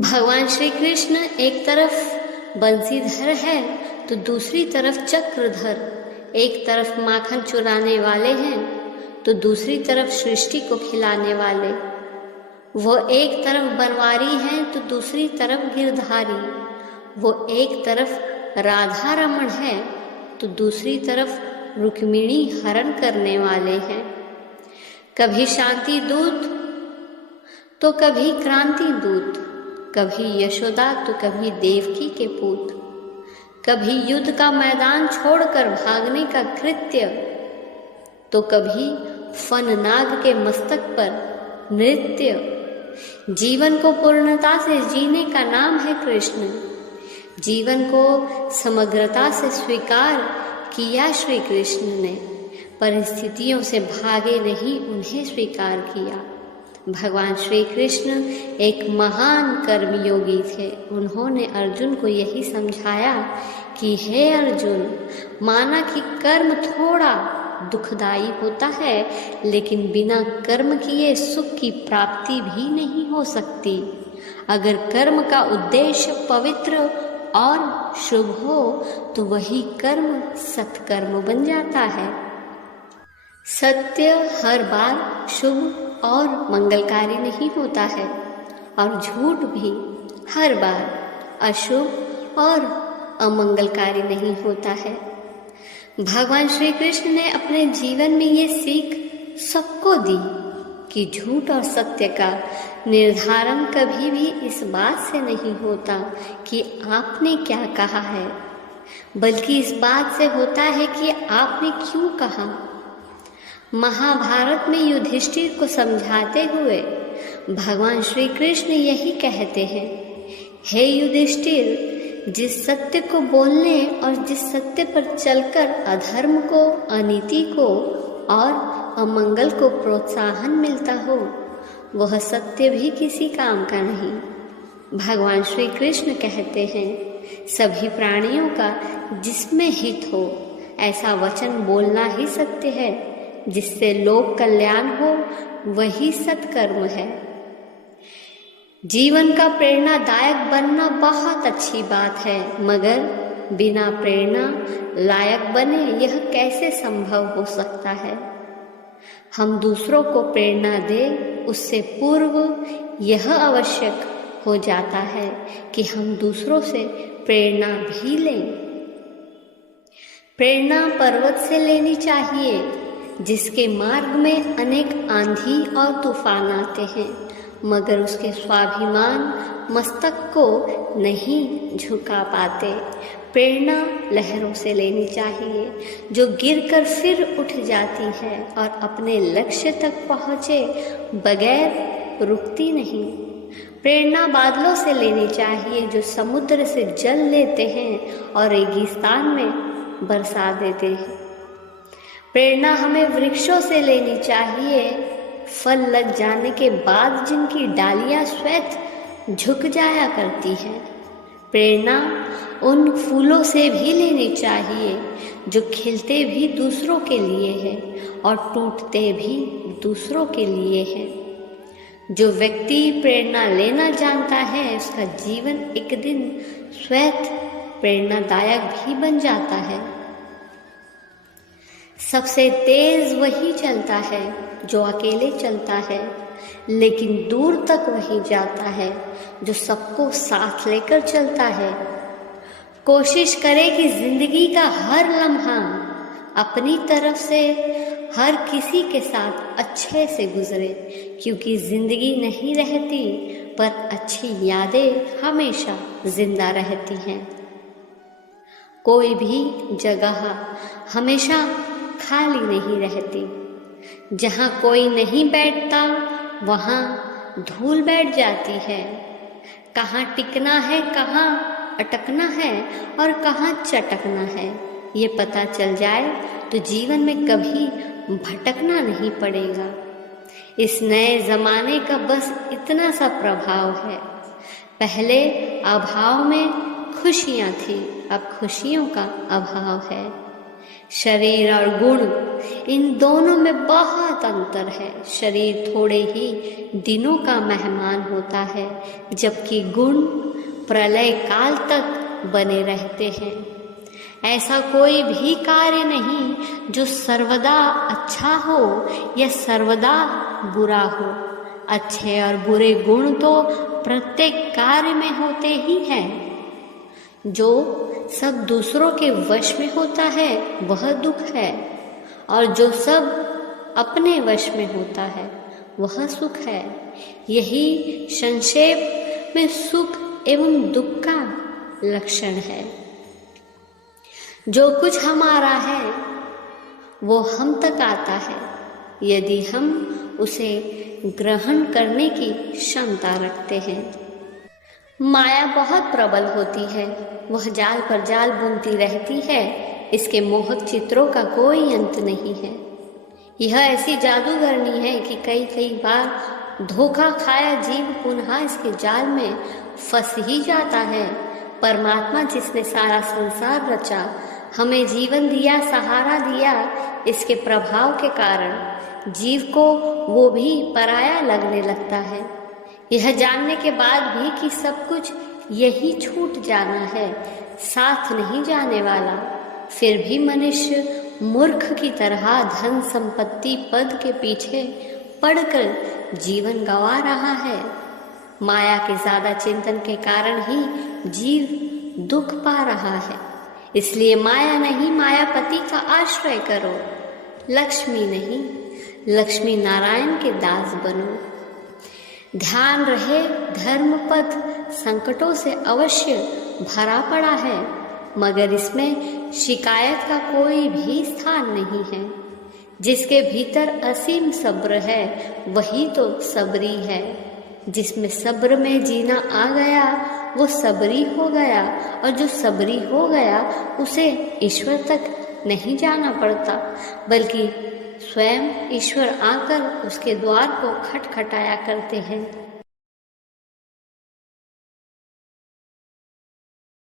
भगवान श्री कृष्ण एक तरफ बंसीधर है तो दूसरी तरफ चक्रधर, एक तरफ माखन चुराने वाले हैं तो दूसरी तरफ सृष्टि को खिलाने वाले। वो एक तरफ बनवारी हैं तो दूसरी तरफ गिरधारी। वो एक तरफ राधा रमण है तो दूसरी तरफ रुक्मिणी हरण करने वाले हैं। कभी शांति दूत तो कभी क्रांति दूत, कभी यशोदा तो कभी देवकी के पूत, कभी युद्ध का मैदान छोड़कर भागने का कृत्य तो कभी फन-नाग के मस्तक पर नृत्य। जीवन को पूर्णता से जीने का नाम है कृष्ण। जीवन को समग्रता से स्वीकार किया श्री कृष्ण ने, परिस्थितियों से भागे नहीं, उन्हें स्वीकार किया। भगवान श्री कृष्ण एक महान कर्मयोगी थे। उन्होंने अर्जुन को यही समझाया कि हे अर्जुन, माना कि कर्म थोड़ा दुखदायी होता है, लेकिन बिना कर्म किए सुख की प्राप्ति भी नहीं हो सकती। अगर कर्म का उद्देश्य पवित्र और शुभ हो तो वही कर्म सत्कर्म बन जाता है। सत्य हर बार शुभ और मंगलकारी नहीं होता है और झूठ भी हर बार अशुभ और अमंगलकारी नहीं होता है। भगवान श्री कृष्ण ने अपने जीवन में ये सीख सबको दी कि झूठ और सत्य का निर्धारण कभी भी इस बात से नहीं होता कि आपने क्या कहा है, बल्कि इस बात से होता है कि आपने क्यों कहा। महाभारत में युधिष्ठिर को समझाते हुए भगवान श्री कृष्ण यही कहते हैं, हे युधिष्ठिर, जिस सत्य को बोलने और जिस सत्य पर चलकर अधर्म को, अनीति को और अमंगल को प्रोत्साहन मिलता हो, वह सत्य भी किसी काम का नहीं। भगवान श्री कृष्ण कहते हैं, सभी प्राणियों का जिसमें हित हो ऐसा वचन बोलना ही सत्य है, जिससे लोक कल्याण हो वही सत्कर्म है। जीवन का प्रेरणादायक बनना बहुत अच्छी बात है, मगर बिना प्रेरणा लायक बने यह कैसे संभव हो सकता है। हम दूसरों को प्रेरणा दें उससे पूर्व यह आवश्यक हो जाता है कि हम दूसरों से प्रेरणा भी लें। प्रेरणा पर्वत से लेनी चाहिए जिसके मार्ग में अनेक आंधी और तूफान आते हैं, मगर उसके स्वाभिमान मस्तक को नहीं झुका पाते। प्रेरणा लहरों से लेनी चाहिए जो गिरकर फिर उठ जाती है और अपने लक्ष्य तक पहुँचे बगैर रुकती नहीं। प्रेरणा बादलों से लेनी चाहिए जो समुद्र से जल लेते हैं और रेगिस्तान में बरसा देते हैं। प्रेरणा हमें वृक्षों से लेनी चाहिए, फल लग जाने के बाद जिनकी डालियां श्वेत झुक जाया करती हैं। प्रेरणा उन फूलों से भी लेनी चाहिए जो खिलते भी दूसरों के लिए हैं और टूटते भी दूसरों के लिए हैं। जो व्यक्ति प्रेरणा लेना जानता है उसका जीवन एक दिन श्वेत प्रेरणादायक भी बन जाता है। सबसे तेज वही चलता है जो अकेले चलता है, लेकिन दूर तक वही जाता है जो सबको साथ लेकर चलता है। कोशिश करें कि जिंदगी का हर लम्हा अपनी तरफ से हर किसी के साथ अच्छे से गुजरे, क्योंकि जिंदगी नहीं रहती पर अच्छी यादें हमेशा जिंदा रहती हैं। कोई भी जगह हमेशा खाली नहीं रहती। जहाँ कोई नहीं बैठता वहाँ धूल बैठ जाती है। कहाँ टिकना है, कहाँ अटकना है और कहाँ चटकना है, ये पता चल जाए तो जीवन में कभी भटकना नहीं पड़ेगा। इस नए ज़माने का बस इतना सा प्रभाव है। पहले अभाव में खुशियाँ थी, अब खुशियों का अभाव है। शरीर और गुण, इन दोनों में बहुत अंतर है। शरीर थोड़े ही दिनों का मेहमान होता है, जबकि गुण प्रलय काल तक बने रहते हैं। ऐसा कोई भी कार्य नहीं जो सर्वदा अच्छा हो या सर्वदा बुरा हो। अच्छे और बुरे गुण तो प्रत्येक कार्य में होते ही हैं। जो सब दूसरों के वश में होता है वह दुख है, और जो सब अपने वश में होता है वह सुख है। यही संक्षेप में सुख एवं दुख का लक्षण है। जो कुछ हमारा है वो हम तक आता है, यदि हम उसे ग्रहण करने की क्षमता रखते हैं। माया बहुत प्रबल होती है, वह जाल पर जाल बुनती रहती है। इसके मोहक चित्रों का कोई अंत नहीं है। यह ऐसी जादूगरनी है कि कई बार धोखा खाया जीव पुनः इसके जाल में फंस ही जाता है। परमात्मा जिसने सारा संसार रचा, हमें जीवन दिया, सहारा दिया, इसके प्रभाव के कारण जीव को वो भी पराया लगने लगता है। यह जानने के बाद भी कि सब कुछ यही छूट जाना है, साथ नहीं जाने वाला, फिर भी मनुष्य मूर्ख की तरह धन संपत्ति पद के पीछे पड़कर जीवन गंवा रहा है। माया के ज्यादा चिंतन के कारण ही जीव दुख पा रहा है। इसलिए माया नहीं, मायापति का आश्रय करो। लक्ष्मी नहीं, लक्ष्मी नारायण के दास बनो। ध्यान रहे, धर्म पथ संकटों से अवश्य भरा पड़ा है, मगर इसमें शिकायत का कोई भी स्थान नहीं है। जिसके भीतर असीम सब्र है वही तो सबरी है। जिसमें सब्र में जीना आ गया वो सबरी हो गया, और जो सबरी हो गया उसे ईश्वर तक नहीं जाना पड़ता, बल्कि स्वयं ईश्वर आकर उसके द्वार को खटखटाया करते हैं।